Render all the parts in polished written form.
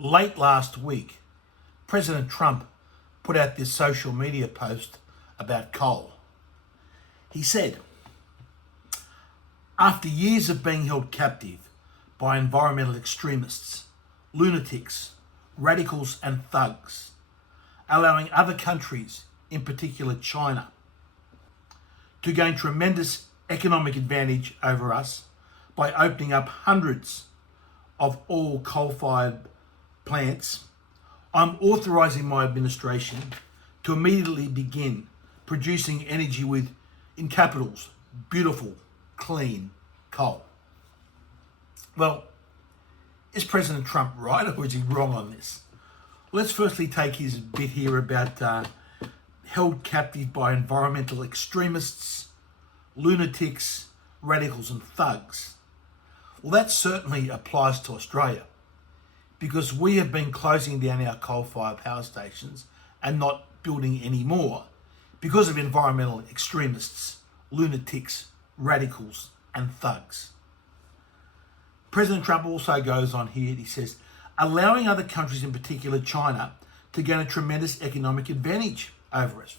Late last week, President Trump put out this social media post about coal. He said, after years of being held captive by environmental extremists, lunatics, radicals and thugs, allowing other countries, in particular China, to gain tremendous economic advantage over us by opening up hundreds of all coal-fired plants, I'm authorising my administration to immediately begin producing energy with, in capitals, beautiful, clean coal. Well, is President Trump right or is he wrong on this? Let's firstly take his bit here about held captive by environmental extremists, lunatics, radicals and thugs. Well, that certainly applies to Australia because we have been closing down our coal-fired power stations and not building any more because of environmental extremists, lunatics, radicals and thugs. President Trump also goes on here, he says, allowing other countries, in particular China, to gain a tremendous economic advantage over us.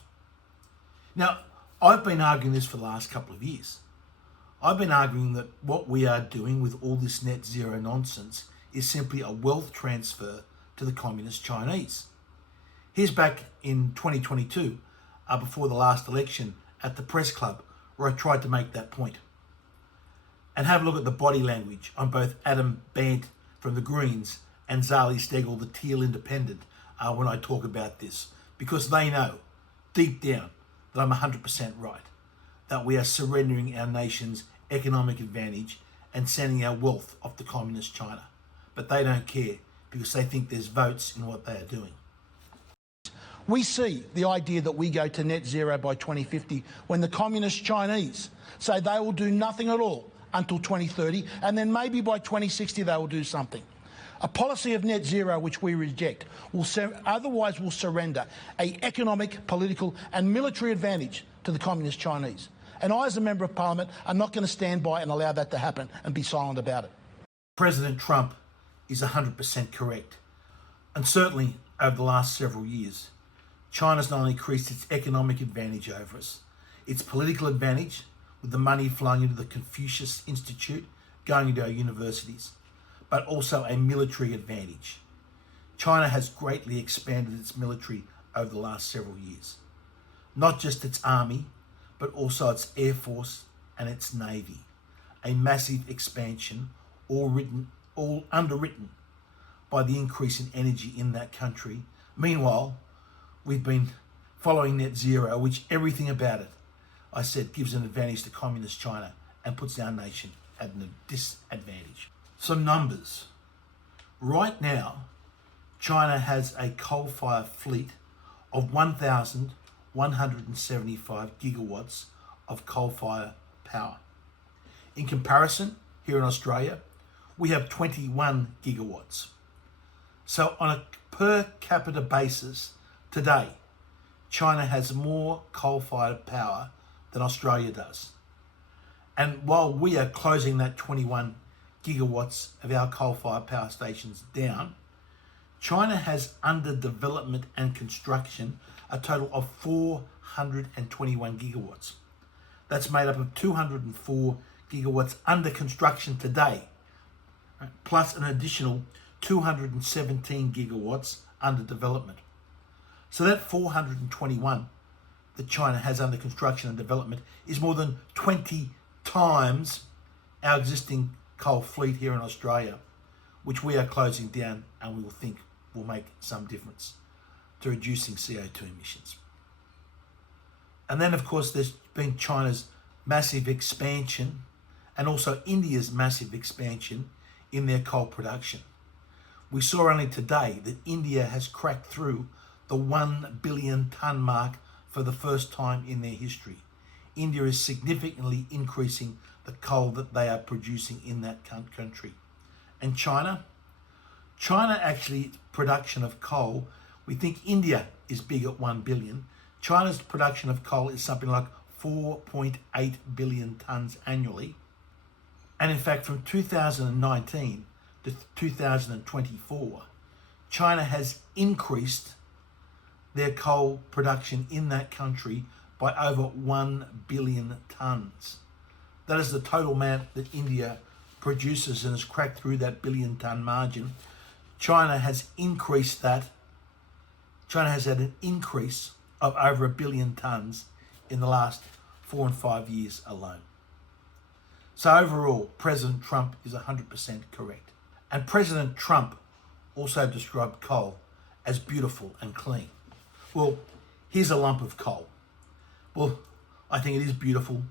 Now, I've been arguing this for the last couple of years. I've been arguing that what we are doing with all this net zero nonsense is simply a wealth transfer to the communist Chinese. Here's back in 2022, before the last election at the press club, where I tried to make that point. And have a look at the body language on both Adam Bandt from the Greens and Zali Steggall, the Teal Independent, when I talk about this, because they know deep down that I'm 100% right, that we are surrendering our nation's economic advantage and sending our wealth off to communist China. But they don't care because they think there's votes in what they are doing. We see the idea that we go to net zero by 2050 when the communist Chinese say they will do nothing at all until 2030 and then maybe by 2060 they will do something. A policy of net zero which we reject otherwise will surrender an economic, political and military advantage to the communist Chinese. And I, as a Member of Parliament, am not going to stand by and allow that to happen and be silent about it. President Trump is 100% correct. And certainly over the last several years, China's not only increased its economic advantage over us, its political advantage with the money flowing into the Confucius Institute, going into our universities, but also a military advantage. China has greatly expanded its military over the last several years. Not just its army, but also its air force and its navy. A massive expansion, all underwritten by the increase in energy in that country. Meanwhile, we've been following net zero, which everything about it, I said, gives an advantage to communist China and puts our nation at a disadvantage. Some numbers. Right now, China has a coal-fired fleet of 1,175 gigawatts of coal-fired power. In comparison, here in Australia, we have 21 gigawatts. So on a per capita basis, today, China has more coal-fired power than Australia does. And while we are closing that 21 gigawatts of our coal-fired power stations down, China has under development and construction a total of 421 gigawatts. That's made up of 204 gigawatts under construction today, right, plus an additional 217 gigawatts under development. So that 421 that China has under construction and development is more than 20 times our existing coal fleet here in Australia, which we are closing down and we will think will make some difference to reducing CO2 emissions. And then, of course, there's been China's massive expansion and also India's massive expansion in their coal production. We saw only today that India has cracked through the 1 billion tonne mark for the first time in their history. India is significantly increasing the coal that they are producing in that country. And China actually, production of coal, we think India is big at 1 billion. China's production of coal is something like 4.8 billion tonnes annually. And in fact, from 2019 to 2024, China has increased their coal production in that country by over 1 billion tonnes. That is the total amount that India produces and has cracked through that billion-tonne margin. China has increased that. China has had an increase of over 1 billion tonnes in the last 4 and 5 years alone. So overall, President Trump is 100% correct. And President Trump also described coal as beautiful and clean. Well, here's a lump of coal. Well, I think it is beautiful.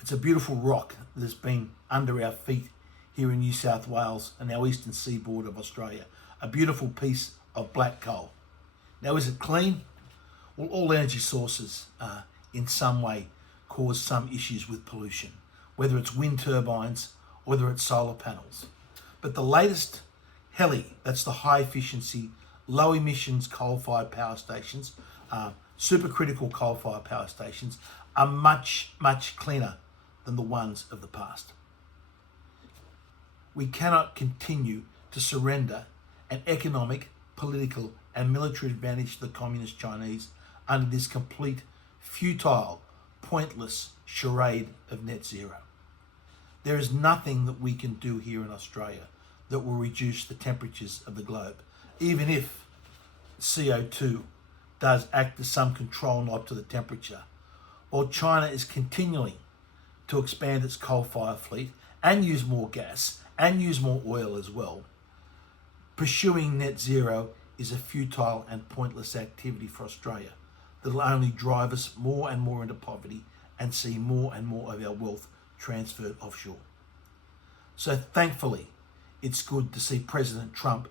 It's a beautiful rock that has been under our feet here in New South Wales and our eastern seaboard of Australia. A beautiful piece of black coal. Now, is it clean? Well, all energy sources in some way cause some issues with pollution, whether it's wind turbines or whether it's solar panels. But the latest HELI, that's the high efficiency, low emissions coal-fired power stations, supercritical coal-fired power stations, are much, much cleaner than the ones of the past. We cannot continue to surrender an economic, political and military advantage to the Communist Chinese under this complete, futile, pointless charade of net zero. There is nothing that we can do here in Australia that will reduce the temperatures of the globe, even if CO2 does act as some control knob to the temperature. While China is continuing to expand its coal-fired fleet and use more gas and use more oil as well, pursuing net zero is a futile and pointless activity for Australia that will only drive us more and more into poverty and see more and more of our wealth transferred offshore. So thankfully, it's good to see President Trump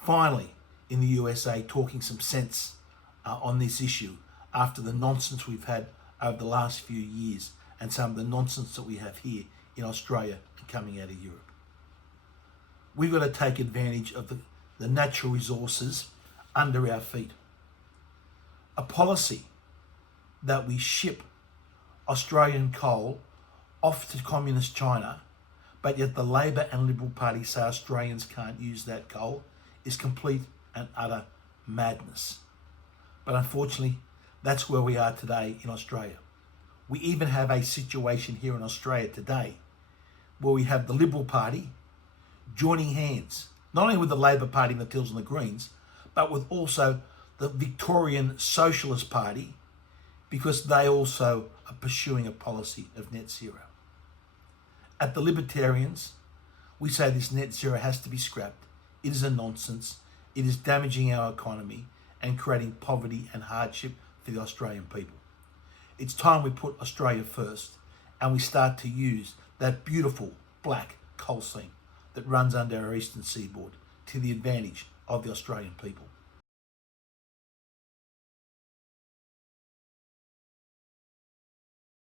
finally in the USA talking some sense on this issue after the nonsense we've had over the last few years and some of the nonsense that we have here in Australia and coming out of Europe. We've got to take advantage of the natural resources under our feet. A policy that we ship Australian coal off to communist China, but yet the Labor and Liberal Party say Australians can't use that coal, is complete and utter madness. But unfortunately, that's where we are today in Australia. We even have a situation here in Australia today where we have the Liberal Party joining hands, not only with the Labor Party and the Tills and the Greens, but with also the Victorian Socialist Party, because they also are pursuing a policy of net zero. At the Libertarians, we say this net zero has to be scrapped. It is a nonsense. It is damaging our economy and creating poverty and hardship for the Australian people. It's time we put Australia first and we start to use that beautiful black coal seam that runs under our eastern seaboard to the advantage of the Australian people.